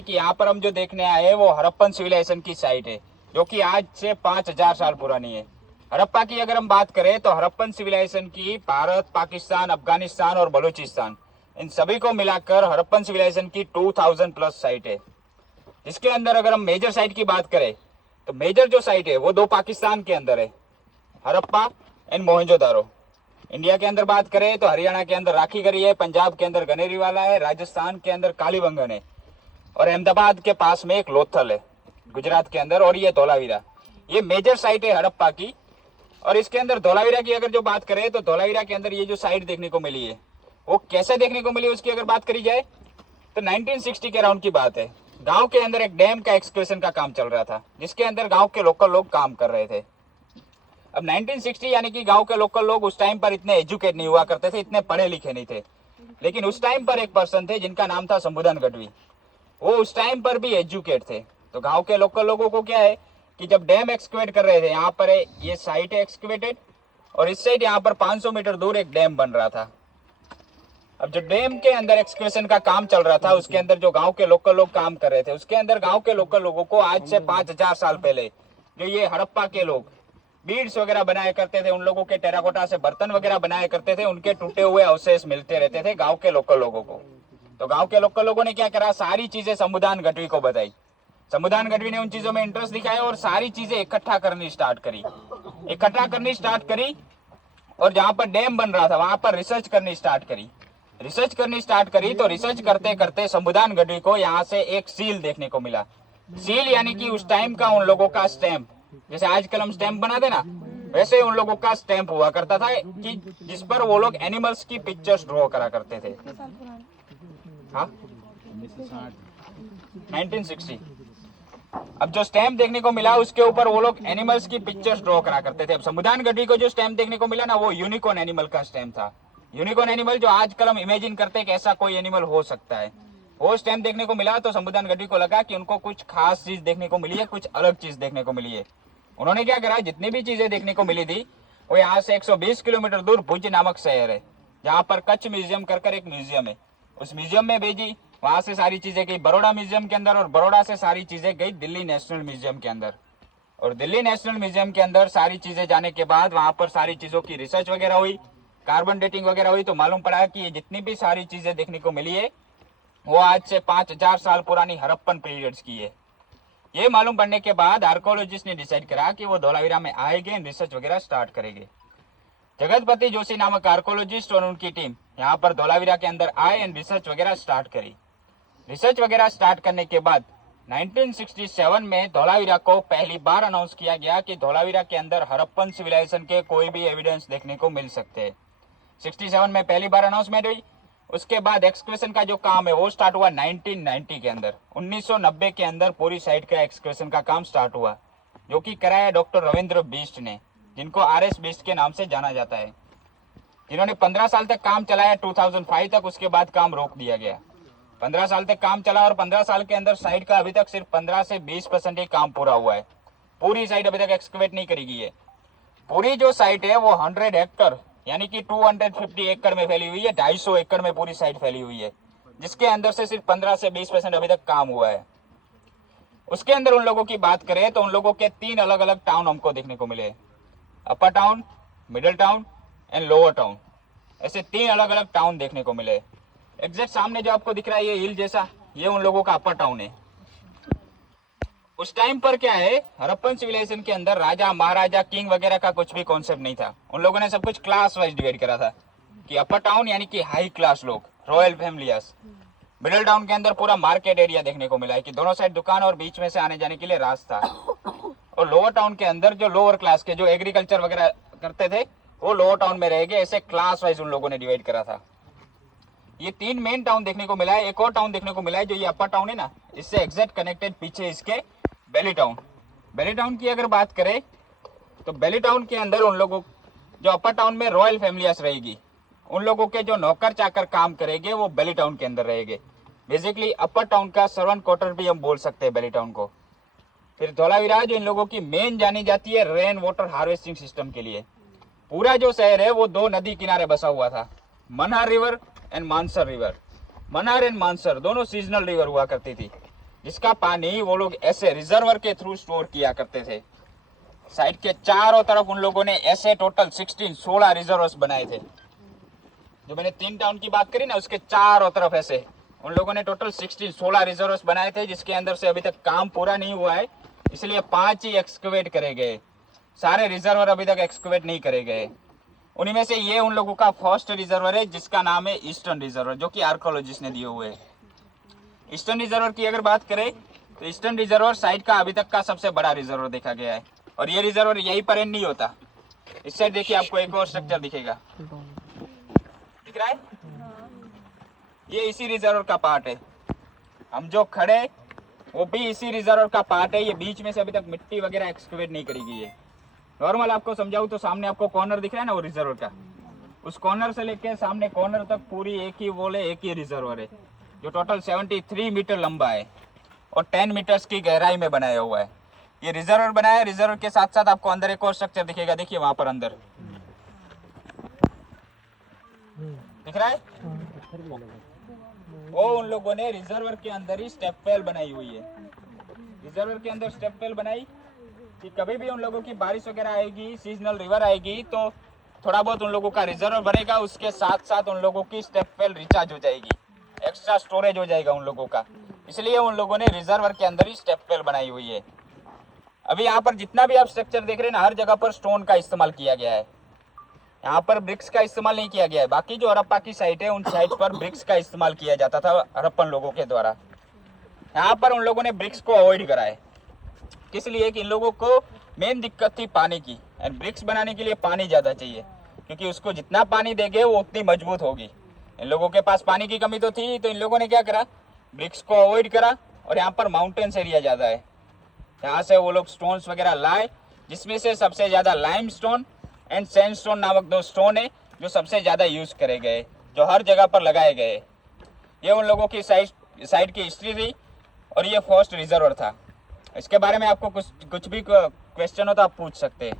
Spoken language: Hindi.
कि यहाँ पर हम जो देखने आए हैं वो हड़प्पन सिविलाइजेशन की साइट है, जो कि आज से 5000 साल पुरानी है। हड़प्पा की अगर हम बात करें तो हड़प्पन सिविलाइजेशन की भारत, पाकिस्तान, अफगानिस्तान और बलूचिस्तान, इन सभी को मिलाकर हड़प्पन सिविलाइजेशन की 2000 प्लस साइट है। इसके अंदर अगर हम मेजर साइट की बात करें तो मेजर जो साइट है वो दो पाकिस्तान के अंदर है, हड़प्पा एंड मोहनजोदारो। इंडिया के अंदर बात करें तो हरियाणा के अंदर राखीगढ़ी है, पंजाब के अंदर गनेरीवाला है, राजस्थान के अंदर कालीबंगन है और अहमदाबाद के पास में एक लोथल है गुजरात के अंदर, और ये धोलावीरा। ये मेजर साइट है हड़प्पा की। और इसके अंदर धोलावीरा की अगर जो बात करें तो धोलावीरा के अंदर ये जो साइट देखने को मिली है वो कैसे देखने को मिली उसकी अगर बात करी जाए तो 1960 के अराउंड की बात है। गांव के अंदर एक डैम का एक्सकेवेशन का काम चल रहा था, जिसके अंदर गांव के लोकल लोग काम कर रहे थे। अब 1960 यानी कि गांव के लोकल लोग उस टाइम पर इतने एजुकेट नहीं हुआ करते थे, इतने पढ़े लिखे नहीं थे, लेकिन उस टाइम पर एक पर्सन थे जिनका नाम था शंभुधन गढ़वी। वो उस टाइम पर भी एजुकेट थे। तो गांव के लोकल लोगों को क्या है कि जब डैम एक्सकेवेट कर रहे थे, यहाँ पर है ये साइट है एक्सकेवेटेड और इस साइड यहाँ पर 500 मीटर दूर एक डैम बन रहा था। अब जो डैम के अंदर एक्सकेवेशन का काम चल रहा था उसके अंदर जो गांव के लोकल लोग काम कर रहे थे, उसके अंदर गांव के लोकल लोगों को आज से 5000 साल पहले जो ये हड़प्पा के लोग बीड्स वगैरह बनाया करते थे, उन लोगों के टेराकोटा से बर्तन वगैरह बनाया करते थे, उनके टूटे हुए अवशेष मिलते रहते थे गांव के लोकल लोगों को। तो गांव के लोकल लोगों ने क्या करा, सारी चीजें शंभुधन गढ़वी को बताई। शंभुधन गढ़वी ने उन चीजों में इंटरेस्ट दिखाया और सारी चीजें इकट्ठा करनी स्टार्ट करी और जहां पर डैम बन रहा था वहां पर रिसर्च करनी स्टार्ट करी। तो रिसर्च करते करते शंभुधन गढ़वी को यहाँ से एक सील देखने को मिला। सील यानी कि उस टाइम का उन लोगों का स्टैंप, जैसे आजकल हम स्टैंप बनाते ना, वैसे उन लोगों का स्टैंप हुआ करता था कि जिस पर वो लोग एनिमल्स की पिक्चर्स ड्रॉ करा करते थे। हाँ 1960। अब जो स्टैंप देखने को मिला उसके ऊपर वो लोग एनिमल्स की पिक्चर्स ड्रॉ करा करते थे। अब शंभुधन गढ़वी को जो स्टैंप देखने को मिला ना वो यूनिकॉर्न एनिमल का स्टैंप था। यूनिकॉर्न एनिमल जो आजकल हम इमेजिन करते हैं कि ऐसा कोई एनिमल हो सकता है, वो स्टैंप देखने को मिला। तो शंभुधन गढ़वी को लगा कि उनको कुछ खास चीज देखने को मिली है, कुछ अलग चीज देखने को मिली है। उन्होंने क्या करा, जितनी भी चीजें देखने को मिली थी वो यहाँ से 120 किलोमीटर दूर भुज नामक शहर है जहाँ पर कच्छ म्यूजियम कर एक म्यूजियम है, उस म्यूजियम में भेजी। वहां से सारी चीजें गई बड़ौदा म्यूजियम के अंदर और बड़ौदा से सारी चीजें गई दिल्ली नेशनल म्यूजियम के अंदर। और दिल्ली नेशनल म्यूजियम के अंदर सारी चीजें जाने के बाद वहां पर सारी चीजों की रिसर्च वगैरह हुई, कार्बन डेटिंग वगैरह हुई। तो मालूम पड़ा कि ये जितनी भी सारी चीजें देखने को मिली है वो आज से 5000 साल पुरानी हड़प्पन पीरियड्स की है। ये मालूम पड़ने के बाद आर्कोलॉजिस्ट ने डिसाइड करा कि वो धोलावीरा में आएंगे, रिसर्च वगैरह स्टार्ट करेंगे। जगतपति जोशी नामक आर्कोलॉजिस्ट और उनकी टीम यहाँ पर धोलावीरा के अंदर आए एंड रिसर्च वगैरह स्टार्ट करी। रिसर्च वगैरह स्टार्ट करने के बाद 1967 में धोलावीरा को पहली बार अनाउंस किया गया कि धोलावीरा के अंदर हड़प्पन सिविलाइजेशन के कोई भी एविडेंस देखने को मिल सकते हैं। 67 में पहली बार अनाउंसमेंट हुई। उसके बाद एक्सकेवेशन का जो काम है वो स्टार्ट हुआ 1990 के अंदर। 1990 के अंदर पूरी साइट का एक्सकेवेशन का काम स्टार्ट हुआ, जो कि कराया डॉक्टर रविंद्र बिष्ट ने, जिनको RS बिष्ट के नाम से जाना जाता है, जिन्होंने 15 साल तक काम चलाया 2005 तक। उसके बाद काम रोक दिया गया। 15 साल तक काम चला और 15 साल के अंदर साइट का अभी तक सिर्फ 15 से 20% ही काम पूरा हुआ है। पूरी साइट अभी तक एक्सकेवेट नहीं करी गई है। पूरी जो साइट है वो 100 हेक्टर यानी कि 250 एकड़ में फैली हुई है, 250 एकड़ में पूरी साइट फैली हुई है, जिसके अंदर से सिर्फ 15 से 20% अभी तक काम हुआ है। उसके अंदर उन लोगों की बात करें तो उन लोगों के 3 अलग अलग टाउन हमको देखने को मिले, upper town, middle town and lower town. ऐसे 3 अलग अलग टाउन देखने को मिले। एग्जैक्ट सामने जो आपको दिख रहा है ये हिल जैसा, ये उन लोगों का अपर टाउन है। उस टाइम पर क्या है, हड़प्पन सिविलाइजेशन के अंदर राजा महाराजा किंग वगैरह का कुछ भी कॉन्सेप्ट नहीं था। उन लोगों ने सब कुछ क्लास वाइज डिवाइड करा था कि अपर टाउन यानी कि हाई क्लास लोग, रॉयल फैमिलीज। मिडिल टाउन के अंदर पूरा मार्केट एरिया देखने को मिला है कि दोनों साइड दुकान और बीच में से आने जाने के लिए रास्ता। और लोअर टाउन के अंदर जो लोअर क्लास के जो एग्रीकल्चर वगैरह करते थे वो लोअर टाउन में रहेंगे। ऐसे क्लास वाइज उन लोगों ने डिवाइड करा था। ये 3 मेन टाउन देखने को मिला है। एक और टाउन देखने को मिला है जो ये अपर टाउन है ना, इससे एग्जैक्ट कनेक्टेड पीछे इसके बेली टाउन। बेली टाउन की अगर बात करें तो बेली टाउन के अंदर उन लोगों जो अपर टाउन में रॉयल फैमिलीज रहेगी, उन लोगों के जो नौकर चाकर काम करेंगे वो बेली टाउन के अंदर रहेंगे। बेसिकली अपर टाउन का सर्वेंट क्वार्टर भी हम बोल सकते हैं बेली टाउन को। फिर धोलावीरा जो इन लोगों की मेन जानी जाती है रेन वाटर हार्वेस्टिंग सिस्टम के लिए। पूरा जो शहर है वो 2 नदी किनारे बसा हुआ था, Manhar river and Mansar river. Manhar and Mansar दोनों सीजनल रिवर हुआ करती थी। जिसका पानी वो लोग ऐसे रिजर्वर के थ्रू स्टोर किया करते थे। साइड के चारों तरफ उन लोगों ने ऐसे टोटल 16 रिजर्वर्स बनाए थे। जो मैंने 3 टाउन की बात करी ना, उसके चारों तरफ ऐसे उन लोगों ने टोटल 16 रिजर्वर्स बनाए थे, जिसके अंदर से अभी तक काम पूरा नहीं हुआ है, इसलिए 5 ही एक्सकवेट करे गए। सारे रिजर्वर अभी तक एक्सकवेट नहीं करे गए। उन्हीं में से ये उन लोगों का फर्स्ट रिजर्वर है, जिसका नाम है ईस्टर्न रिजर्वर, जो कि आर्कोलॉजिस्ट ने दिए हुए हैं। ईस्टर्न रिजर्वर की अगर बात करें तो ईस्टर्न रिजर्वर साइड का अभी तक का सबसे बड़ा रिजर्वर देखा गया है, और ये रिजर्वर यहीं पर एंड नहीं होता। इस साइड देखिए, आपको एक और स्ट्रक्चर दिखेगा, दिख रहा है? ये इसी रिजर्वर का पार्ट है। हम जो खड़े वो भी इसी रिजर्वर का पार्ट है। ये बीच में से अभी तक मिट्टी वगैरह एक्सकवेट नहीं करी गई है। नॉर्मल आपको समझाऊं तो सामने आपको कॉर्नर दिख रहा है ना, वो रिजर्वर का, उस कॉर्नर से लेके सामने कॉर्नर तक पूरी एक ही वॉल है, एक ही रिजर्वर है, जो टोटल 73 मीटर लंबा है और 10 मीटर्स की गहराई में बनाया हुआ है। ये रिजर्वर बनाया है। रिजर्वर के साथ साथ आपको अंदर एक और स्ट्रक्चर दिखेगा, देखिए वहां पर अंदर दिख रहा है, वो उन लोगों ने रिजर्वर के अंदर ही स्टेप वेल बनाई हुई है। रिजर्वर के अंदर स्टेप वेल बनाई कि कभी भी उन लोगों की बारिश वगैरह आएगी, सीजनल रिवर आएगी, तो थोड़ा बहुत उन लोगों का रिजर्वर बनेगा, उसके साथ साथ उन लोगों की स्टेप वेल रिचार्ज हो जाएगी, एक्स्ट्रा स्टोरेज हो जाएगा उन लोगों का। इसलिए उन लोगों ने रिजर्वर के अंदर ही स्टेप वेल बनाई हुई है। अभी यहाँ पर जितना भी आप स्ट्रक्चर देख रहे हैं ना, हर जगह पर स्टोन का इस्तेमाल किया गया है। यहाँ पर ब्रिक्स का इस्तेमाल नहीं किया गया है। बाकी जो हड़प्पा की साइट है, उन साइट पर ब्रिक्स का इस्तेमाल किया जाता था हड़प्पन लोगों के द्वारा। यहाँ पर उन लोगों ने ब्रिक्स को अवॉइड करा है, किस लिए कि इन लोगों को मेन दिक्कत थी पानी की, एंड ब्रिक्स बनाने के लिए पानी ज़्यादा चाहिए, क्योंकि उसको जितना पानी देंगे वो उतनी मजबूत होगी। इन लोगों के पास पानी की कमी तो थी, तो इन लोगों ने क्या करा, ब्रिक्स को अवॉइड करा। और यहाँ पर माउंटेन्स एरिया ज़्यादा है, यहाँ से वो लोग स्टोन्स वगैरह लाए, जिसमें से सबसे ज़्यादा लाइमस्टोन एंड सैंडस्टोन नामक 2 स्टोन है जो सबसे ज़्यादा यूज़ करे गए, जो हर जगह पर लगाए गए। ये उन लोगों की साइड की हिस्ट्री थी, और ये फर्स्ट रिजर्वर था। इसके बारे में आपको कुछ भी क्वेश्चन हो तो आप पूछ सकते हैं।